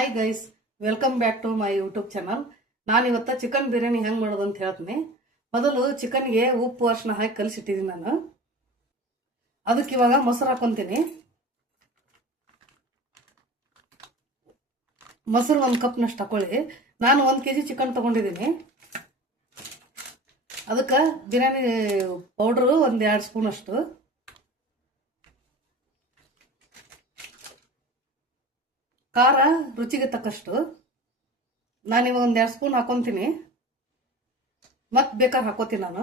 Hi guys, welcome back to my YouTube channel. ನಾನು ಇವತ್ತು chicken biryani ಹೆಂಗೆ ಮಾಡೋದು ಅಂತ ಹೇಳ್ತೀನಿ. ಮೊದಲು ಚಿಕನ್ಗೆ ಉಪ್ಪು ಅರಿಶಿನ ಹಾಕಿ ಕಲಿಸಿಟ್ಟಿದ್ದೀನಿ ನಾನು. ಅದಕ್ಕೆ ಇವಾಗ ಮೊಸರು ಹಾಕೊಂತೀನಿ. ಮೊಸರು 1 ಕಪ್ನಷ್ಟು ಹಾಕೊಳ್ಳಿ. ನಾನು 1 kg ಚಿಕನ್ ತೊಗೊಂಡಿದ್ದೀನಿ. ಅದಕ್ಕೆ ಬಿರಿಯಾನಿ ಪೌಡ್ರು 1-2 ಸ್ಪೂನ್ ಅಷ್ಟು, ಖಾರ ರುಚಿಗೆ ತಕ್ಕಷ್ಟು. ನಾನಿವಾಗ 1-2 ಸ್ಪೂನ್ ಹಾಕೊತೀನಿ, ಮತ್ತೆ ಬೇಕಾದ್ರೆ ಹಾಕೋತೀನಿ ನಾನು.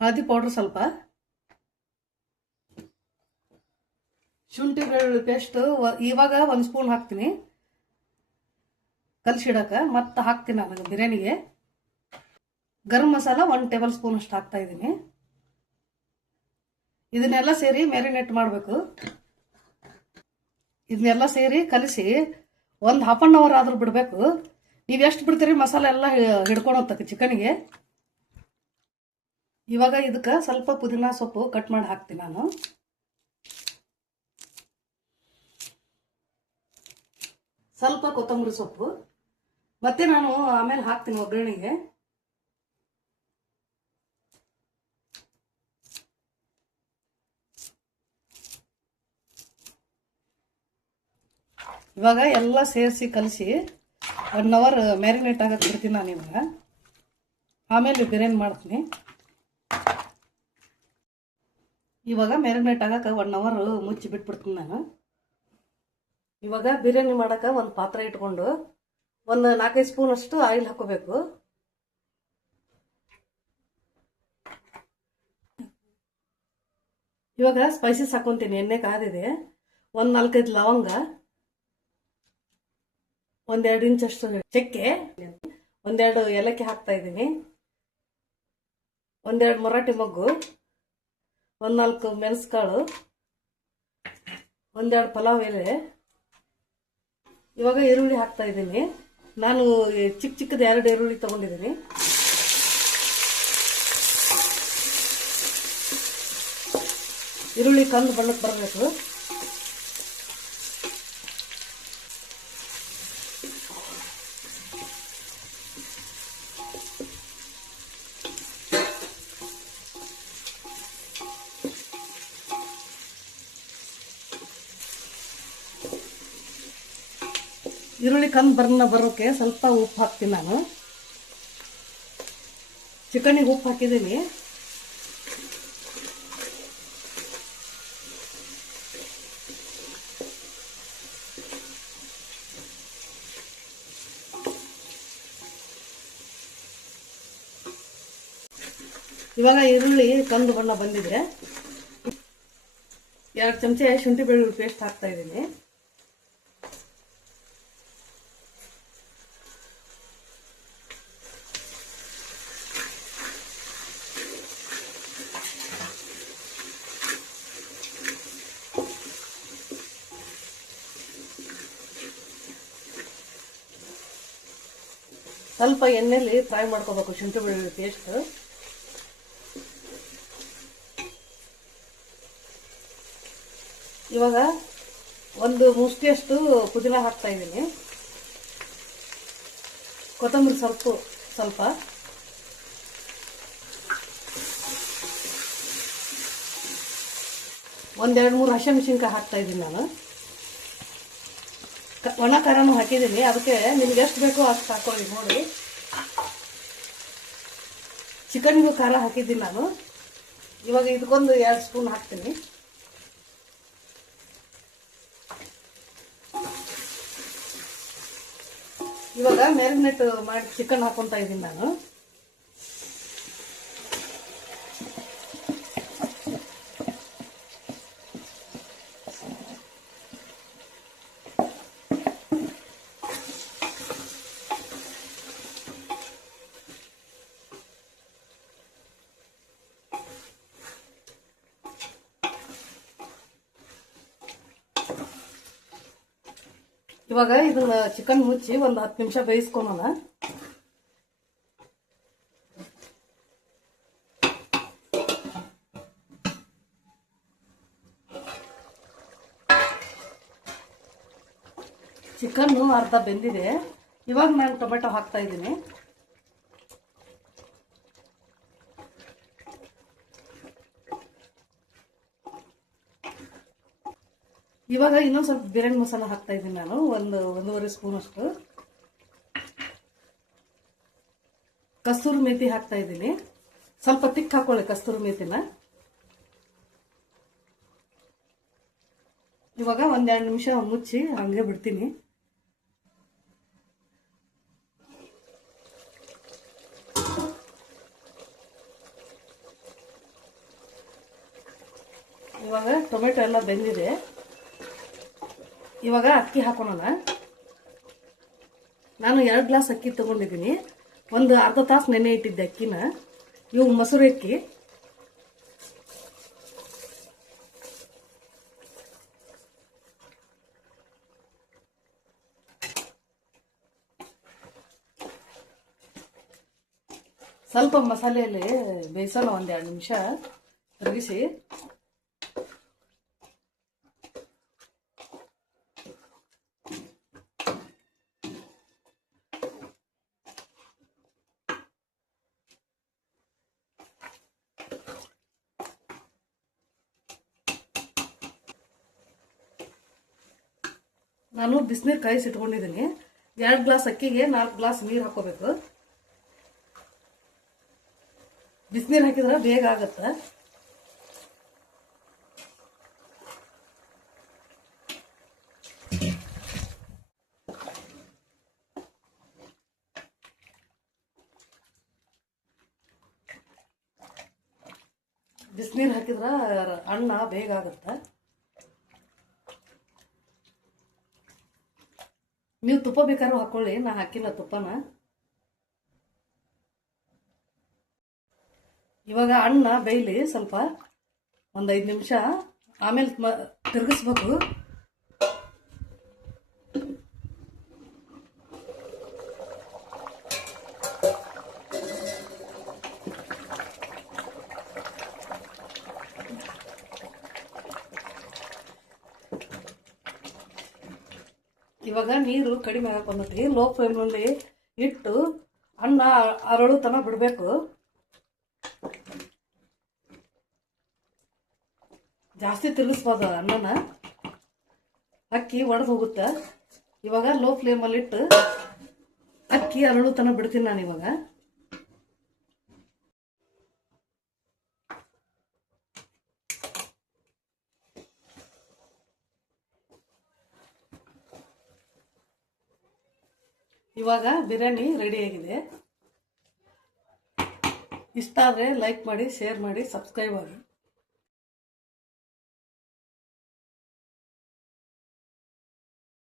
ಹಳದಿ ಪೌಡ್ರ್ ಸ್ವಲ್ಪ, ಶುಂಠಿ ಬೆಳ್ಳುಳ್ಳಿ ಪೇಸ್ಟ್ ಇವಾಗ 1 ಸ್ಪೂನ್ ಹಾಕ್ತೀನಿ ಕಲಸಿಡಕ್ಕೆ. ಮತ್ತೆ ಹಾಕ್ತೀನಿ ನಾನು ಬಿರಿಯಾನಿಗೆ. ಗರಂ ಮಸಾಲ 1 ಟೇಬಲ್ ಸ್ಪೂನ್ ಅಷ್ಟು ಹಾಕ್ತಾ ಇದ್ದೀನಿ. ಇದನ್ನೆಲ್ಲ ಸೇರಿ ಮ್ಯಾರಿನೇಟ್ ಮಾಡಬೇಕು. ಇದನ್ನೆಲ್ಲ ಸೇರಿ ಕಲಿಸಿ ಒಂದು ಹಾಫ್ ಆನ್ ಅವರ್ ಆದ್ರೂ ಬಿಡಬೇಕು. ನೀವು ಎಷ್ಟು ಬಿಡ್ತೀರಿ ಮಸಾಲೆ ಎಲ್ಲ ಹಿಡ್ಕೊಳತ್ತಕ್ಕೆ ಚಿಕನ್ಗೆ. ಇವಾಗ ಇದಕ್ಕೆ ಸ್ವಲ್ಪ ಪುದೀನ ಸೊಪ್ಪು ಕಟ್ ಮಾಡಿ ಹಾಕ್ತೀನಿ ನಾನು. ಸ್ವಲ್ಪ ಕೊತ್ತಂಬರಿ ಸೊಪ್ಪು ಮತ್ತೆ ನಾನು ಆಮೇಲೆ ಹಾಕ್ತೀನಿ ಒಗ್ಗರಣೆಗೆ. ಇವಾಗ ಎಲ್ಲ ಸೇರಿಸಿ ಕಲಸಿ 1 ಅವರ್ ಮ್ಯಾರಿನೇಟ್ ಆಗಕ್ಕೆ ಬಿಡ್ತೀನಿ ನಾನು. ಇವಾಗ ಆಮೇಲೆ ಬಿರಿಯಾನಿ ಮಾಡ್ತೀನಿ. ಇವಾಗ ಮ್ಯಾರಿನೇಟ್ ಆಗಕ್ಕೆ 1 ಅವರ್ ಮುಚ್ಚಿ ಬಿಟ್ಬಿಡ್ತೀನಿ ನಾನು. ಇವಾಗ ಬಿರಿಯಾನಿ ಮಾಡಕ್ಕೆ ಒಂದು ಪಾತ್ರೆ ಇಟ್ಕೊಂಡು 4-5 ಸ್ಪೂನ್ ಅಷ್ಟು ಆಯಿಲ್ ಹಾಕೋಬೇಕು. ಇವಾಗ ಸ್ಪೈಸಸ್ ಹಾಕೊಂತೀನಿ. ಎಣ್ಣೆ ಕಾದಿದೆ. 4-5 ಲವಂಗ, 1-2 ಇಂಚಷ್ಟು ಚಕ್ಕೆ, 1-2 ಏಲಕ್ಕಿ ಹಾಕ್ತಾ ಇದ್ದೀನಿ, 1-2 ಮರಾಠಿ ಮೊಗ್ಗು, 1-4 ಮೆಣಸುಕಾಳು, 1-2 ಪಲಾವ್ ಎಲೆ. ಇವಾಗ ಈರುಳ್ಳಿ ಹಾಕ್ತಾ ಇದ್ದೀನಿ. ನಾನು ಚಿಕ್ಕದು 2 ಈರುಳ್ಳಿ ತಗೊಂಡಿದ್ದೀನಿ. ಈರುಳ್ಳಿ ಕಂದು ಬಣ್ಣಕ್ಕೆ ಬರಬೇಕು. ಈರುಳ್ಳಿ ಕಂದು ಬರೋಕ್ಕೆ ಸ್ವಲ್ಪ ಉಪ್ಪು ಹಾಕ್ತೀನಿ ನಾನು. ಚಿಕನ್ನಿಗೆ ಉಪ್ಪು ಹಾಕಿದ್ದೀನಿ. ಇವಾಗ ಈರುಳ್ಳಿ ಕಂದು ಬಣ್ಣ ಬಂದಿದೆ. 2 ಚಮಚೆ ಶುಂಠಿ ಬೆಳ್ಳುಳ್ಳಿ ಪೇಸ್ಟ್ ಹಾಕ್ತಾ ಇದ್ದೀನಿ. ಸ್ವಲ್ಪ ಎಣ್ಣೆಲಿ ಫ್ರೈ ಮಾಡ್ಕೋಬೇಕು ಶುಂಠಿ ಬೆಳ್ಳುಳ್ಳಿ ಪೇಸ್ಟ್. ಇವಾಗ 1 ಮುಷ್ಟಿಯಷ್ಟು ಪುದೀನ ಹಾಕ್ತಾ ಇದ್ದೀನಿ. ಕೊತ್ತಂಬರಿ ಸ್ವಲ್ಪ, 1-2-3 ಹಸಿಮೆಣಸಿನ್ಕಾಯಿ ಹಾಕ್ತಾ ಇದ್ದೀನಿ ನಾನು. ಒಣ ಖಾರನೂ ಹಾಕಿದ್ದೀನಿ. ಅದಕ್ಕೆ ನಿಮ್ಗೆ ಎಷ್ಟು ಬೇಕೋ ಅಷ್ಟು ಹಾಕೊಳ್ಳಿ ನೋಡಿ. ಚಿಕನ್ಗೂ ಖಾರ ಹಾಕಿದ್ದೀನಿ ನಾನು. ಇವಾಗ ಇದಕ್ಕೊಂದು 2 ಸ್ಪೂನ್ ಹಾಕ್ತೀನಿ. ಇವಾಗ ಮ್ಯಾರಿನೇಟ್ ಮಾಡಿ ಚಿಕನ್ ಹಾಕೊಂತ ಇದ್ದೀನಿ ನಾನು. ಇವಾಗ ಇದನ್ನ ಚಿಕನ್ ಮುಚ್ಚಿ 10 ನಿಮಿಷ ಬೇಯಿಸ್ಕೊಳ್ಳೋಣ. ಚಿಕನ್ನು ಅರ್ಧ ಬೆಂದಿದೆ. ಇವಾಗ ನಾನು ಟೊಮೆಟೊ ಹಾಕ್ತಾ ಇದ್ದೀನಿ. ಇವಾಗ ಇನ್ನೊಂದು ಸ್ವಲ್ಪ ಬಿರಿಯಾನಿ ಮಸಾಲ ಹಾಕ್ತಾ ಇದ್ದೀನಿ ನಾನು, ಒಂದೂವರೆ ಸ್ಪೂನ್ ಅಷ್ಟು. ಕಸ್ತೂರಿ ಮೇಥಿ ಹಾಕ್ತಾ ಇದ್ದೀನಿ. ಸ್ವಲ್ಪ ತಿಕ್ ಹಾಕೊಳ್ಳಿ ಕಸ್ತೂರಿ ಮೇಥಿನ. ಇವಾಗ 1-2 ನಿಮಿಷ ಮುಚ್ಚಿ ಹಂಗೆ ಬಿಡ್ತೀನಿ. ಇವಾಗ ಟೊಮೆಟೊ ಎಲ್ಲ ಬೆಂದಿದೆ. ಇವಾಗ ಅಕ್ಕಿ ಹಾಕೋಣ. ನಾನು 2 ಗ್ಲಾಸ್ ಅಕ್ಕಿ ತಗೊಂಡಿದ್ದೀನಿ. ಒಂದು ಅರ್ಧ ತಾಸು ನೆನೆ ಇಟ್ಟಿದ್ದೆ ಅಕ್ಕಿನ. ಇವು ಮೊಸರು ಅಕ್ಕಿ. ಸ್ವಲ್ಪ ಮಸಾಲೆಯಲ್ಲಿ ಬೇಯಿಸೋಣ 1-2 ನಿಮಿಷ ತಿರುಗಿಸಿ. ನಾನು ಬಿಸಿನೀರು ಕಾಯಿಸಿ ಇಟ್ಕೊಂಡಿದ್ದೀನಿ. 2 ಗ್ಲಾಸ್ ಅಕ್ಕಿಗೆ 4 ಗ್ಲಾಸ್ ನೀರು ಹಾಕೋಬೇಕು. ಬಿಸಿನೀರು ಹಾಕಿದ್ರೆ ಬೇಗ ಆಗತ್ತೆ. ಬಿಸಿನೀರು ಹಾಕಿದ್ರೆ ಅನ್ನ ಬೇಗ ಆಗತ್ತೆ. ನೀವು ತುಪ್ಪ ಬೇಕಾದ್ರೂ ಹಾಕೊಳ್ಳಿ, ನಾ ಹಾಕಿಲ್ಲ ತುಪ್ಪನ. ಇವಾಗ ಅನ್ನ ಬೇಯಲಿ ಸ್ವಲ್ಪ, 1-5 ನಿಮಿಷ. ಆಮೇಲೆ ತಿರುಗಿಸ್ಬೇಕು. ಇವಾಗ ನೀರು ಕಡಿಮೆ ಆಗಕ್ಕೆ ಬಂದೈತಿ. ಲೋ ಫ್ಲೇಮ್ನಲ್ಲಿ ಇಟ್ಟು ಅನ್ನ ಅರಳು ತನ ಬಿಡಬೇಕು. ಜಾಸ್ತಿ ತಿರುಗಿಸ್ಬಾರ್ದು ಅನ್ನನ, ಅಕ್ಕಿ ಒಡೆದು ಹೋಗುತ್ತೆ. ಇವಾಗ ಲೋ ಫ್ಲೇಮಲ್ಲಿ ಇಟ್ಟು ಅಕ್ಕಿ ಅರಳು ತನ ಬಿಡ್ತೀನಿ ನಾನು. ಇವಾಗ ಬಿರಿಯಾನಿ ರೆಡಿಯಾಗಿದೆ. ಇಷ್ಟ ಆದರೆ ಲೈಕ್ ಮಾಡಿ, ಶೇರ್ ಮಾಡಿ, ಸಬ್ಸ್ಕ್ರೈಬ್ ಆಗಿ.